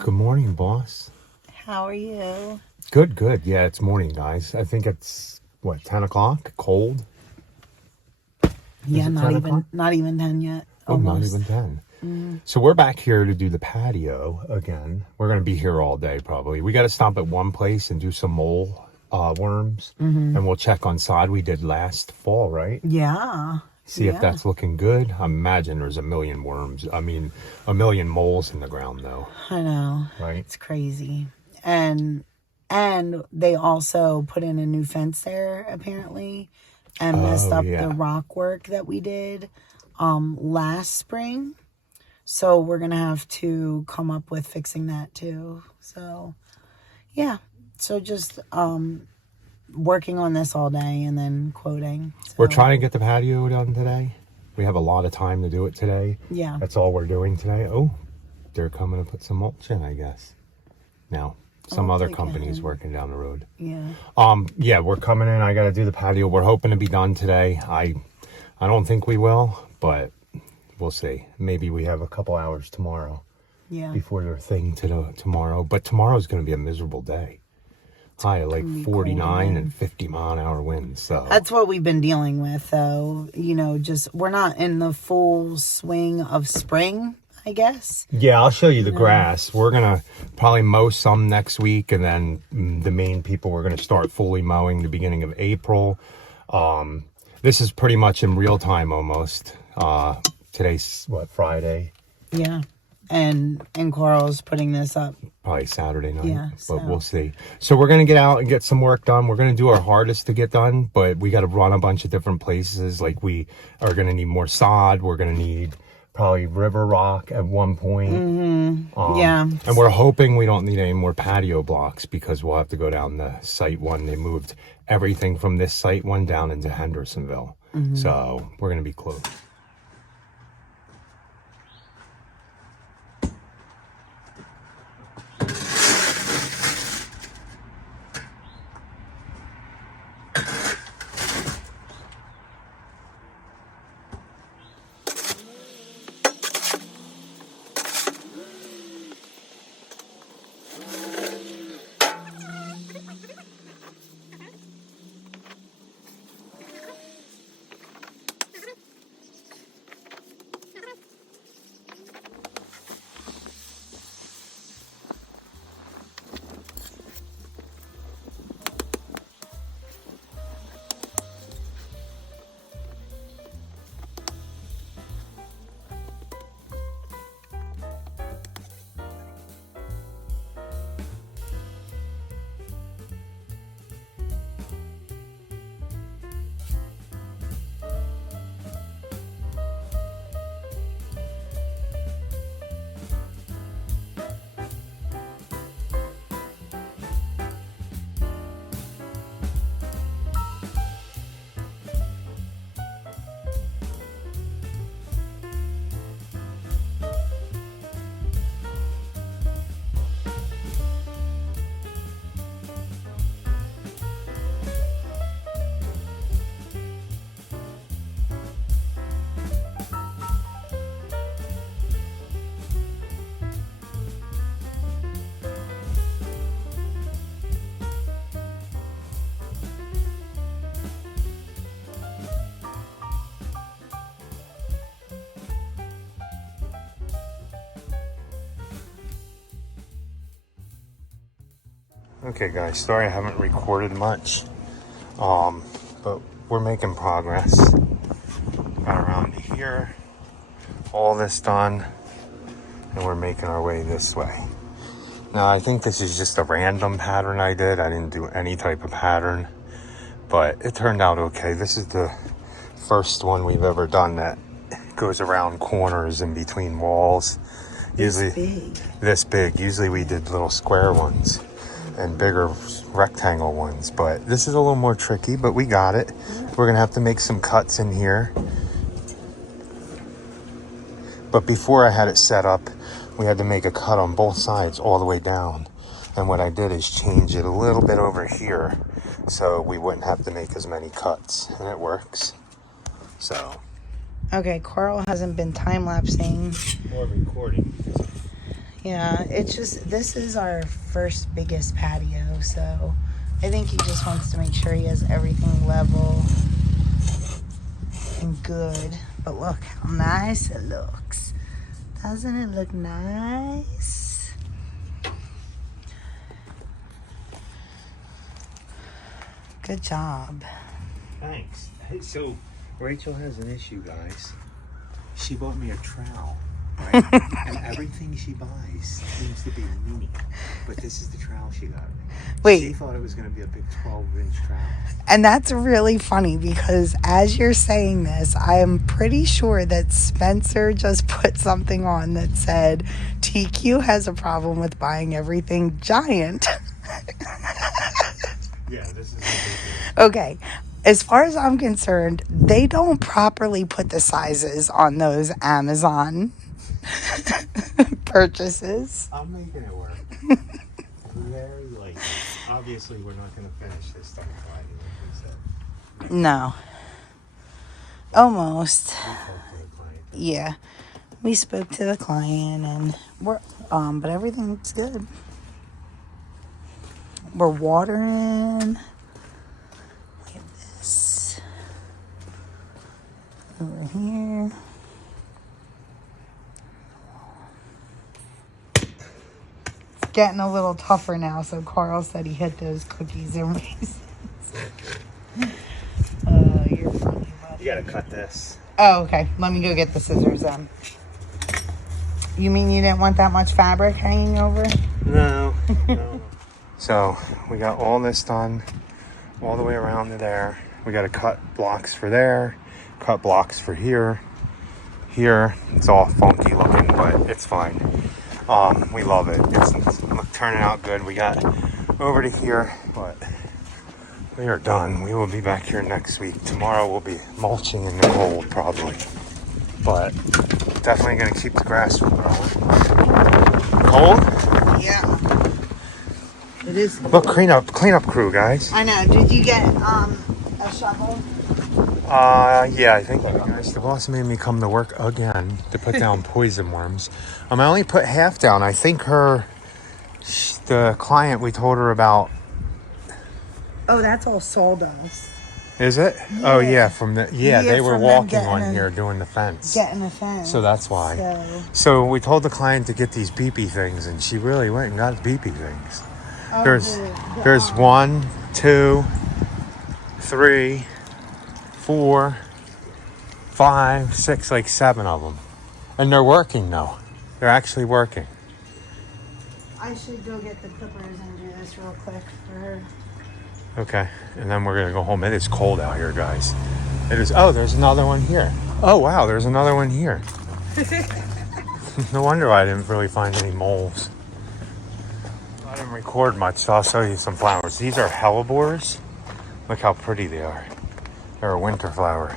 Good morning, boss. How are you? Good, good. Yeah, it's morning, guys. I think it's, 10 o'clock? Cold? Yeah, it not 10 even o'clock? not even 10 yet. Oh, not Almost. even 10. So we're back here to do the patio again. We're going to be here all day, probably. We got to stop at one place and do some mole worms. And we'll check on sod we did last fall, right? Yeah. See if that's looking good. I imagine there's a million worms. I mean, a million moles in the ground, though. I know. Right? It's crazy. And they also put in a new fence there, apparently, and messed up the rock work that we did last spring. So we're going to have to come up with fixing that too. So, yeah. So just working on this all day and then quoting. So. We're trying to get the patio done today. We have a lot of time to do it today. Yeah. That's all we're doing today. Oh, they're coming to put some mulch in, I guess. Now, some other company's working down the road. Yeah. Yeah, we're coming in. I got to do the patio. We're hoping to be done today. I don't think we will, but we'll see. Maybe we have a couple hours tomorrow. Yeah. Before their thing tomorrow. But tomorrow's going to be a miserable day. High like 49 and 50 mile an hour winds. So that's what we've been dealing with, though. You know, just we're not in the full swing of spring, I guess. Yeah, I'll show you the grass. We're gonna probably mow some next week, and then the main people we're gonna start fully mowing the beginning of April. This is pretty much in real time almost. Today's Friday? Yeah. And Carl's putting this up probably Saturday night. Yeah, but we'll see. So we're gonna get out and get some work done. We're gonna do our hardest to get done, but we got to run a bunch of different places. Like we are gonna need more sod. We're gonna need probably river rock at one point. Yeah. And we're hoping we don't need any more patio blocks because we'll have to go down the site one. They moved everything from this site one down into Hendersonville. So we're gonna be close. Okay guys, sorry I haven't recorded much, but we're making progress. Got around here, all this done, and we're making our way this way. Now I think this is just a random pattern I did. I didn't do any type of pattern, but it turned out okay. This is the first one we've ever done that goes around corners in between walls. Usually this big. Usually we did little square ones and bigger rectangle ones, but this is a little more tricky, but we got it. We're gonna have to make some cuts in here, but before I had it set up, we had to make a cut on both sides all the way down, and what I did is change it a little bit over here so we wouldn't have to make as many cuts, and it works. So okay, Carl hasn't been time-lapsing or recording. Yeah, it's just, this is our first biggest patio, so I think he just wants to make sure he has everything level and good. But look how nice it looks. Doesn't it look nice? Good job. Thanks. Hey, so Rachel has an issue, guys. She bought me a trowel, right? And everything she buys seems to be mini. But this is the trowel she got me. Wait. She thought it was going to be a big 12-inch trowel. And that's really funny because as you're saying this, I am pretty sure that Spencer just put something on that said TQ has a problem with buying everything giant. Yeah, this is ridiculous. Okay. As far as I'm concerned, they don't properly put the sizes on those Amazon purchases. I'm making it work. Very likely. Obviously, we're not going to finish this stuff Friday, like we said. No. Almost. We talked to the client. Yeah. We spoke to the client and we're but everything's good. We're watering. Look at this. Over here. It's getting a little tougher now, so Carl said he hit those cookies and raisins. You're funny, buddy. You got to cut this. Oh, okay. Let me go get the scissors then. You mean you didn't want that much fabric hanging over? No. So we got all this done all the way around to there. We got to cut blocks for there, cut blocks for here. Here, it's all funky looking, but it's fine. We love it. It's turning out good. We got over to here, but we are done. We will be back here next week. Tomorrow we'll be mulching in the cold probably, but definitely going to keep the grass from growing. Cold? Yeah. It is. Look, cleanup crew, guys. I know. Did you get a shovel? Yeah, I think guys, the boss made me come to work again to put down poison worms. I only put half down. I think the client we told her about. Oh, that's all sawdust. Is it? Yeah. Oh yeah, they were from them walking on here doing the fence. Getting the fence. So that's why. So we told the client to get these beepy things, and she really went and got beepy things. Oh, There's 1, 2, 3, 4, 5, 6, like 7 of them, and they're working though. They're actually working. I should go get the clippers and do this real quick for her. Okay, and then we're gonna go home. It is cold out here, guys. It is. Oh, there's another one here. Oh wow, there's another one here. No wonder I didn't really find any moles. I didn't record much, so I'll show you some flowers. These are hellebores. Look how pretty they are. They're a winter flower.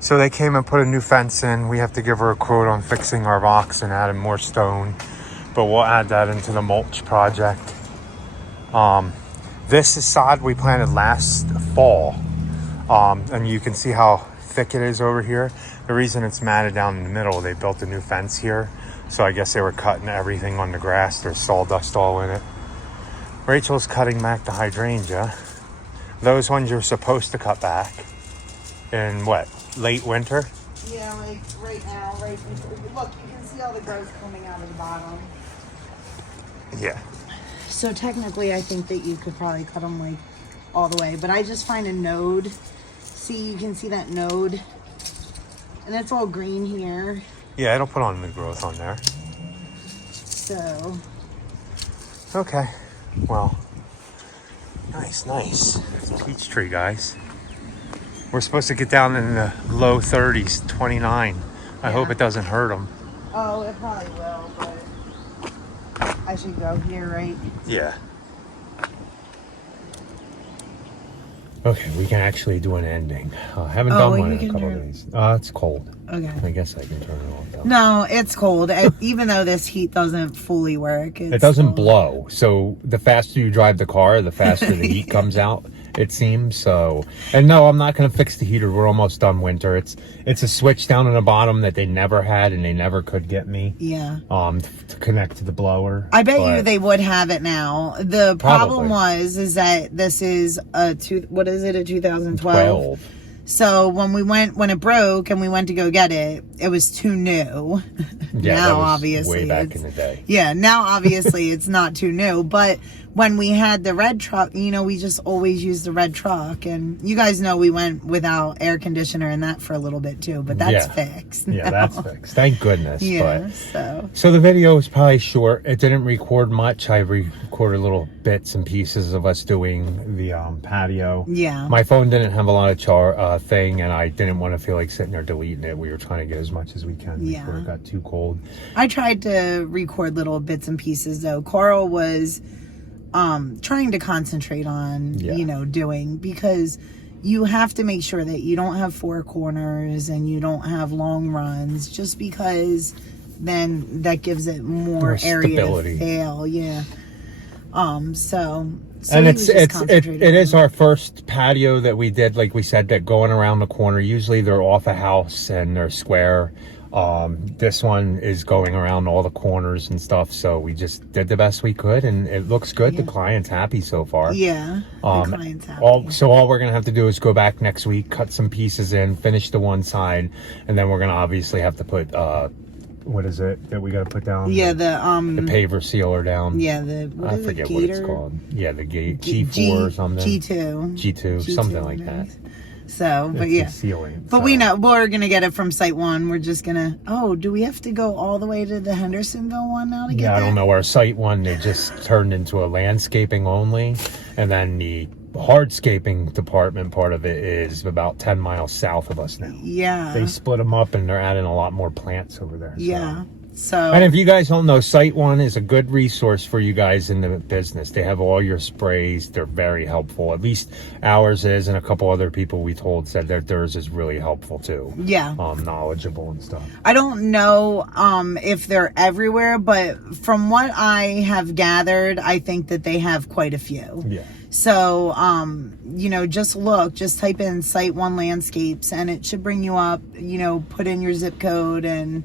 So they came and put a new fence in. We have to give her a quote on fixing our box and adding more stone, but we'll add that into the mulch project. This is sod we planted last fall, and you can see how thick it is over here. The reason it's matted down in the middle, they built a new fence here, so I guess they were cutting everything on the grass. There's sawdust all in it. Rachel's cutting back the hydrangea. Those ones you're supposed to cut back in what, late winter? Yeah, like right now, look, you can see all the growth coming out of the bottom. Yeah. So technically, I think that you could probably cut them like all the way, but I just find a node. See, you can see that node, and it's all green here. Yeah, it'll put on new growth on there. So. Okay. Well. Nice. It's a peach tree, guys. We're supposed to get down in the low 30s, 29. I hope it doesn't hurt them. Oh, it probably will, but I should go here, right? Yeah. Okay, we can actually do an ending. I haven't done one in a couple of days. It's cold. Okay. I guess I can turn it off though. No, it's cold. Even though this heat doesn't fully work. It doesn't blow. So the faster you drive the car, the faster the heat comes out. it seems. So, and no, I'm not going to fix the heater. We're almost done winter. It's a switch down in the bottom that they never had and they never could get me. Yeah. To connect to the blower. I bet you they would have it now. The problem is that this is a 2012. So when it broke and we went to go get it, it was too new. Yeah, now that was obviously way back in the day. Yeah, now obviously it's not too new. But when we had the red truck, we just always used the red truck, and you guys know we went without air conditioner and that for a little bit too. But that's fixed. Yeah, that's fixed. Thank goodness. Yeah. So the video was probably short. It didn't record much. I recorded little bits and pieces of us doing the patio. Yeah. My phone didn't have a lot of thing, and I didn't want to feel like sitting there deleting it. We were trying to get as much as we can before it got too cold. I tried to record little bits and pieces though. Carl was trying to concentrate on doing, because you have to make sure that you don't have four corners and you don't have long runs, just because then that gives it more area to fail. And it is our first patio that we did, like we said, that going around the corner. Usually they're off a house and they're square. This one is going around all the corners and stuff, so we just did the best we could, and it looks good. The client's happy so far. The client's happy. All we're gonna have to do is go back next week, cut some pieces in, finish the one side, and then we're gonna obviously have to put what is it that we got to put down? The paver sealer down. I forget what it's called. Yeah, the gate G4 or something. G2, something like that. So, but ceiling. But we know we're gonna get it from Site 1. We're just gonna. Oh, do we have to go all the way to the Hendersonville one now to get that? I don't know. Our Site 1, they just turned into a landscaping only, and then the hardscaping department part of it is about 10 miles south of us now. Yeah. They split them up, and they're adding a lot more plants over there. So, and if you guys don't know, Site 1 is a good resource for you guys in the business. They have all your sprays. They're very helpful. At least ours is, and a couple other people we told said that theirs is really helpful too. Knowledgeable and stuff. I don't know if they're everywhere, but from what I have gathered, I think that they have quite a few. So, just type in Site 1 landscapes and it should bring you up, put in your zip code, and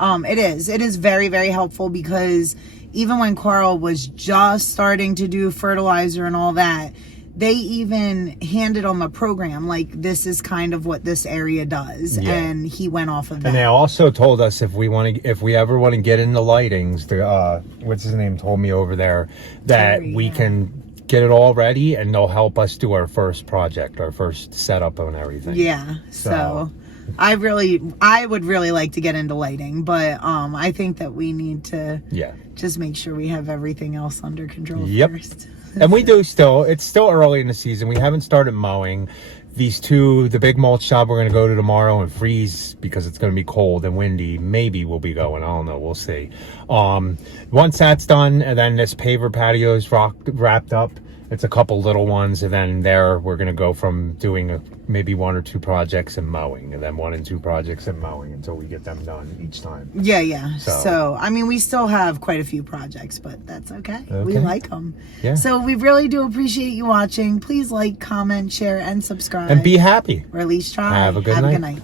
it is very, very helpful, because even when Carl was just starting to do fertilizer and all that, they even handed him a program, like, this is kind of what this area does, and he went off of that. And they also told us if we ever want to get into lightings, what's his name told me over there that we can get it all ready, and they'll help us do our first project, our first setup and everything. So I would really like to get into lighting, but I think that we need to just make sure we have everything else under control first. And we do still. It's still early in the season. We haven't started mowing. The big mulch job we're going to go to tomorrow and freeze because it's going to be cold and windy. Maybe we'll be going. I don't know. We'll see. Once that's done, and then this paver patio is wrapped up. It's a couple little ones, and then we're going to go from doing maybe 1 or 2 projects and mowing, and then 1 and 2 projects and mowing until we get them done each time. So, I mean, we still have quite a few projects, but that's okay. We like them. So we really do appreciate you watching. Please like, comment, share, and subscribe. And be happy. Or at least try. Have a good night.